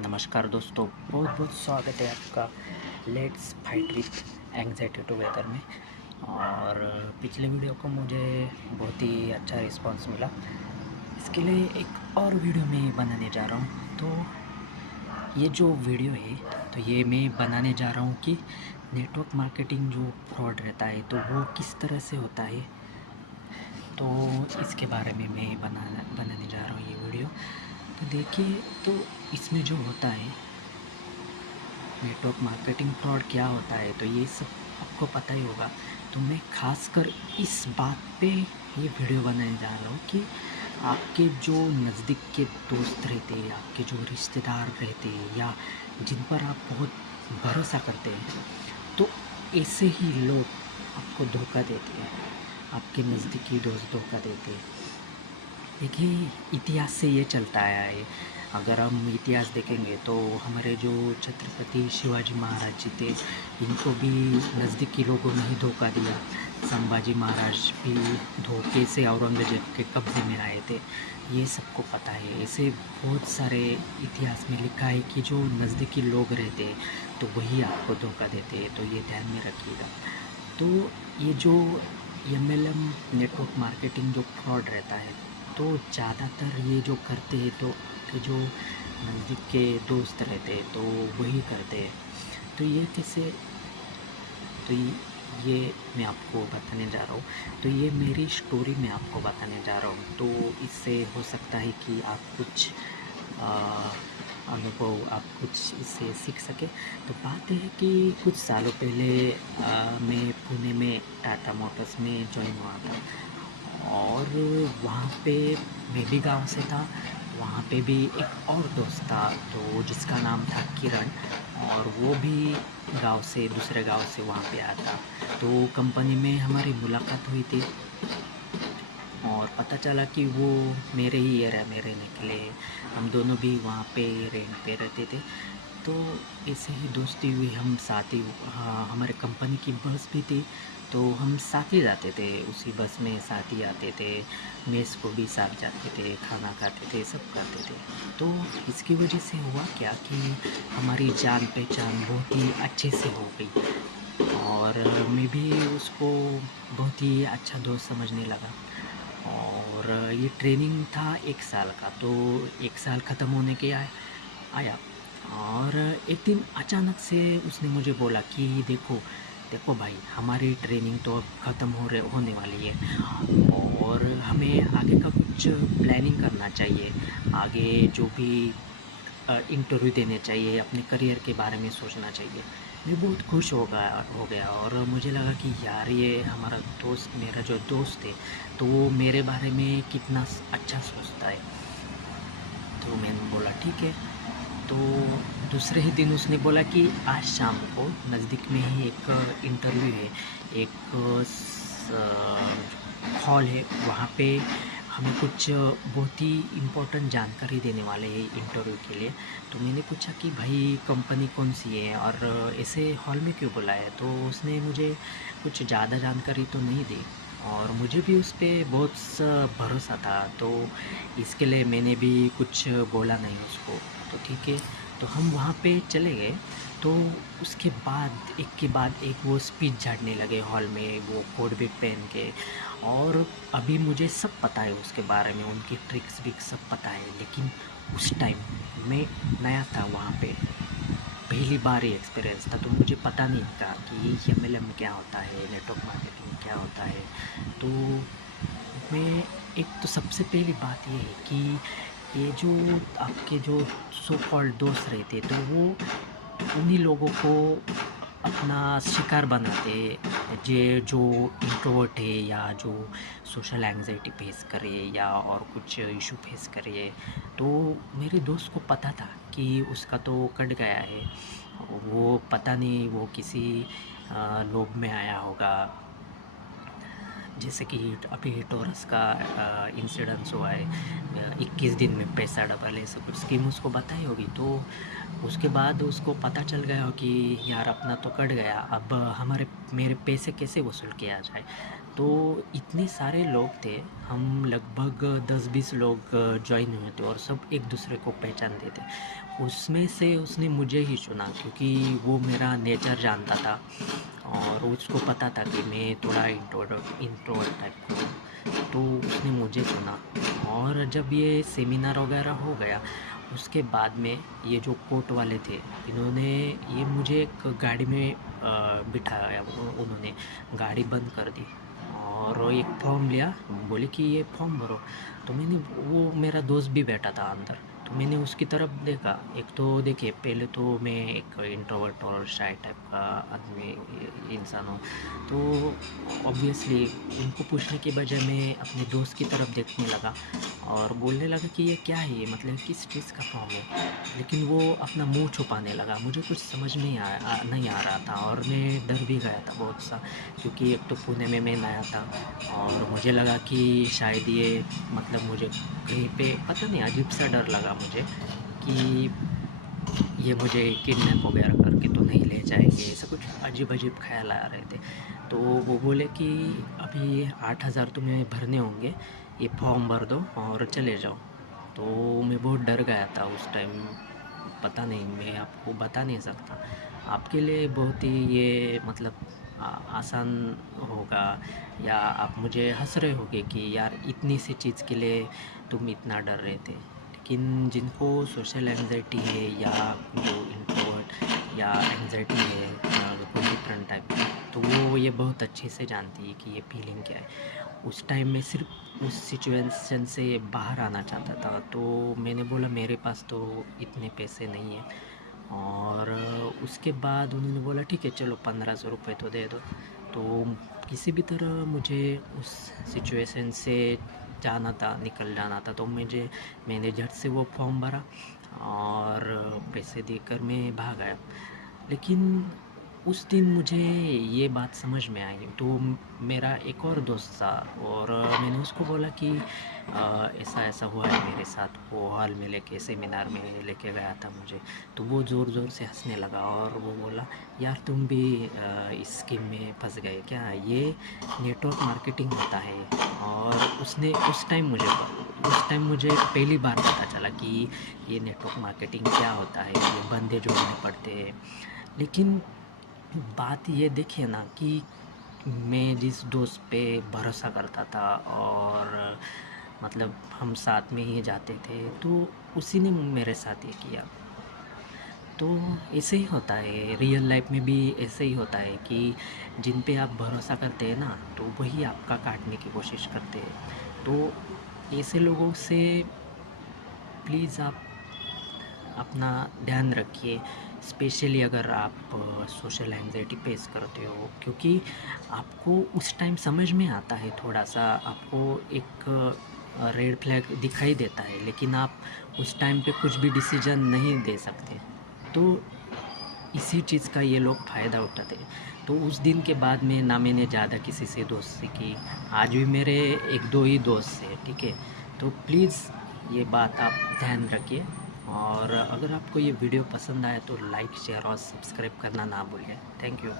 नमस्कार दोस्तों, बहुत बहुत स्वागत है आपका let's fight with anxiety together में। और पिछले वीडियो को मुझे बहुत ही अच्छा रिस्पांस मिला। इसके लिए एक और वीडियो मैं बनाने जा रहा हूँ। तो ये जो वीडियो है तो ये मैं बनाने जा रहा हूँ कि नेटवर्क मार्केटिंग जो फ्रॉड रहता है तो वो किस तरह से होता है। तो इसके बारे में मैं बनाने जा रहा हूँ ये वीडियो। तो देखिए, तो इसमें जो होता है नेटवर्क मार्केटिंग फ्रॉड क्या होता है तो ये सब आपको पता ही होगा। तो मैं खासकर इस बात पे ये वीडियो बनाने जा रहा हूँ कि आपके जो नज़दीक के दोस्त रहते हैं, आपके जो रिश्तेदार रहते हैं या जिन पर आप बहुत भरोसा करते हैं, तो ऐसे ही लोग आपको धोखा देते हैं, आपके नज़दीकी दोस्त धोखा देते हैं। देखिए, इतिहास से ये चलता आया है। अगर हम इतिहास देखेंगे तो हमारे जो छत्रपति शिवाजी महाराज जी थे, इनको भी नज़दीकी लोगों ने ही धोखा दिया। संभाजी महाराज भी धोखे से औरंगजेब के कब्ज़े में आए थे, ये सबको पता है। ऐसे बहुत सारे इतिहास में लिखा है कि जो नज़दीकी लोग रहते हैं तो वही आपको धोखा देते हैं, तो ये ध्यान में रखिएगा। तो ये जो एमएलएम नेटवर्क मार्केटिंग जो फ्रॉड रहता है तो ज़्यादातर ये जो करते हैं तो आपके जो नज़दीक के दोस्त रहते हैं तो वही करते हैं। तो ये कैसे, तो ये मैं आपको बताने जा रहा हूँ। तो ये मेरी स्टोरी मैं आपको बताने जा रहा हूँ। तो इससे हो सकता है कि आप कुछ अनुभव, आप कुछ इससे सीख सके। तो बात यह है कि कुछ सालों पहले मैं पुणे में टाटा मोटर्स में जॉइन हुआ था। और वहाँ पे मैं भी गांव से था। वहाँ पे भी एक और दोस्त था तो जिसका नाम था किरण, और वो भी गांव से, दूसरे गांव से वहाँ पे आया था। तो कंपनी में हमारी मुलाकात हुई थी और पता चला कि वो मेरे ही एरिया में रहने के लिए, हम दोनों भी वहाँ पे रेंट पे रहते थे। तो ऐसे ही दोस्ती हुई, हम साथ ही, हाँ, हमारे कंपनी की बस भी थी तो हम साथ ही जाते थे, उसी बस में साथ ही आते थे, मेस को भी साथ जाते थे, खाना खाते थे, सब करते थे। तो इसकी वजह से हुआ क्या कि हमारी जान पहचान बहुत ही अच्छे से हो गई और मैं भी उसको बहुत ही अच्छा दोस्त समझने लगा। और ये ट्रेनिंग था 1 साल का। तो 1 साल ख़त्म होने के आया और एक दिन अचानक से उसने मुझे बोला कि देखो देखो भाई, हमारी ट्रेनिंग तो अब ख़त्म होने वाली है और हमें आगे का कुछ प्लानिंग करना चाहिए। आगे जो भी इंटरव्यू देने चाहिए, अपने करियर के बारे में सोचना चाहिए। मैं बहुत खुश हो गया और मुझे लगा कि यार, ये हमारा दोस्त, मेरा जो दोस्त है तो वो मेरे बारे में कितना अच्छा सोचता है। तो मैंने बोला ठीक है। तो दूसरे ही दिन उसने बोला कि आज शाम को नज़दीक में ही एक इंटरव्यू है, एक हॉल है, वहाँ पे हमें कुछ बहुत ही इम्पोर्टेंट जानकारी देने वाले हैं इंटरव्यू के लिए। तो मैंने पूछा कि भाई कंपनी कौन सी है और ऐसे हॉल में क्यों बुलाया है। तो उसने मुझे कुछ ज़्यादा जानकारी तो नहीं दी और मुझे भी उस पर बहुत भरोसा था। तो इसके लिए मैंने भी कुछ बोला नहीं उसको। तो ठीक है, तो हम वहाँ पे चले गए। तो उसके बाद एक के बाद एक वो स्पीच झाड़ने लगे हॉल में, वो कोट भी पहन के। और अभी मुझे सब पता है उसके बारे में, उनकी ट्रिक्स भी सब पता है, लेकिन उस टाइम मैं नया था वहाँ पे, पहली बार ही एक्सपीरियंस था, तो मुझे पता नहीं था कि एमएलएम क्या होता है, नेटवर्क मार्केटिंग क्या होता है। तो मैं, एक तो सबसे पहली बात ये है कि ये जो आपके जो सो कॉल्ड दोस्त रहते तो वो उन्हीं लोगों को अपना शिकार बनाते, जो इंट्रोवर्ट है या जो सोशल एंग्जाइटी फेस करे या और कुछ इशू फेस करे। तो मेरे दोस्त को पता था कि उसका तो कट गया है, वो पता नहीं वो किसी लोभ में आया होगा, जैसे कि अभी टोरस का इंसिडेंस हुआ है, 21 दिन में पैसा डबल, ऐसा कुछ स्कीम उसको बताई होगी। तो उसके बाद उसको पता चल गया हो कि यार अपना तो कट गया, अब हमारे मेरे पैसे कैसे वसूल किया जाए। तो इतने सारे लोग थे, हम लगभग 10-20 लोग ज्वाइन हुए थे और सब एक दूसरे को पहचानते थे। उसमें से उसने मुझे ही चुना क्योंकि वो मेरा नेचर जानता था और उसको पता था कि मैं थोड़ा इंट्रोवर्ट टाइप का हूँ। तो उसने मुझे चुना। और जब ये सेमिनार वगैरह हो गया, उसके बाद में ये जो कोर्ट वाले थे, इन्होंने ये मुझे एक गाड़ी में बिठाया। उन्होंने गाड़ी बंद कर दी और एक फॉर्म लिया, बोले कि ये फॉर्म भरो। तो मैंने, वो मेरा दोस्त भी बैठा था अंदर, तो मैंने उसकी तरफ देखा। एक तो देखिए, पहले तो मैं एक इंट्रोवर्ट और शाय टाइप का आदमी इंसान हूँ, तो ऑब्वियसली उनको पूछने के बजाय मैं अपने दोस्त की तरफ देखने लगा और बोलने लगा कि ये क्या है, ये मतलब किस चीज़ का फॉर्म है। लेकिन वो अपना मुंह छुपाने लगा, मुझे कुछ समझ नहीं आ रहा था और मैं डर भी गया था बहुत सा, क्योंकि एक तो पुणे में मैं नया था और मुझे लगा कि शायद ये मतलब मुझे कहीं पे पता नहीं, अजीब सा डर लगा मुझे कि ये मुझे किडनैप वगैरह करके तो नहीं ले जाएंगे, ऐसा कुछ अजीब अजीब ख्याल आ रहे थे। तो वो बोले कि अभी 8,000 तुम्हें भरने होंगे, ये फॉर्म भर दो और चले जाओ। तो मैं बहुत डर गया था उस टाइम। पता नहीं, मैं आपको बता नहीं सकता। आपके लिए बहुत ही ये मतलब आसान होगा, या आप मुझे हंस रहे होगे कि यार इतनी सी चीज़ के लिए तुम इतना डर रहे थे। लेकिन जिनको सोशल एंग्जाइटी है, या जो इंट्रोवर्ट या एंग्जाइटी है कोई डिफरेंट टाइप की, तो वो ये बहुत अच्छे से जानती है कि ये फीलिंग क्या है। उस टाइम में सिर्फ उस सिचुएशन से बाहर आना चाहता था, तो मैंने बोला मेरे पास तो इतने पैसे नहीं हैं। और उसके बाद उन्होंने बोला ठीक है चलो 1,500 रुपये तो दे दो। तो किसी भी तरह मुझे उस सिचुएशन से जाना था, निकल जाना था, तो मैंने झट से वो फॉर्म भरा और पैसे देकर मैं भाग आया। लेकिन उस दिन मुझे ये बात समझ में आई। तो मेरा एक और दोस्त था और मैंने उसको बोला कि ऐसा ऐसा हुआ है मेरे साथ, वो हॉल में लेके सेमिनार में लेके गया था मुझे। तो वो ज़ोर ज़ोर से हंसने लगा और वो बोला यार तुम भी इस स्कीम में फंस गए क्या, ये नेटवर्क मार्केटिंग होता है। और उस टाइम मुझे पहली बार पता चला कि ये नेटवर्क मार्केटिंग क्या होता है, ये बंदे जोड़ने पड़ते हैं। लेकिन बात ये देखिए ना कि मैं जिस दोस्त पे भरोसा करता था और मतलब हम साथ में ही जाते थे, तो उसी ने मेरे साथ ये किया। तो ऐसे ही होता है रियल लाइफ में भी, ऐसे ही होता है कि जिन पे आप भरोसा करते हैं ना, तो वही आपका काटने की कोशिश करते हैं। तो ऐसे लोगों से प्लीज़ आप अपना ध्यान रखिए, स्पेशली अगर आप सोशल एंग्जाइटी फेस करते हो, क्योंकि आपको उस टाइम समझ में आता है, थोड़ा सा आपको एक रेड फ्लैग दिखाई देता है, लेकिन आप उस टाइम पे कुछ भी डिसीजन नहीं दे सकते। तो इसी चीज़ का ये लोग फ़ायदा उठाते हैं। तो उस दिन के बाद में ना मैंने ज़्यादा किसी से दोस्ती की। आज भी मेरे 1-2 ही दोस्त हैं, ठीक है। तो प्लीज़ ये बात आप ध्यान रखिए। और अगर आपको ये वीडियो पसंद आए तो लाइक शेयर और सब्सक्राइब करना ना भूलिए। Thank you.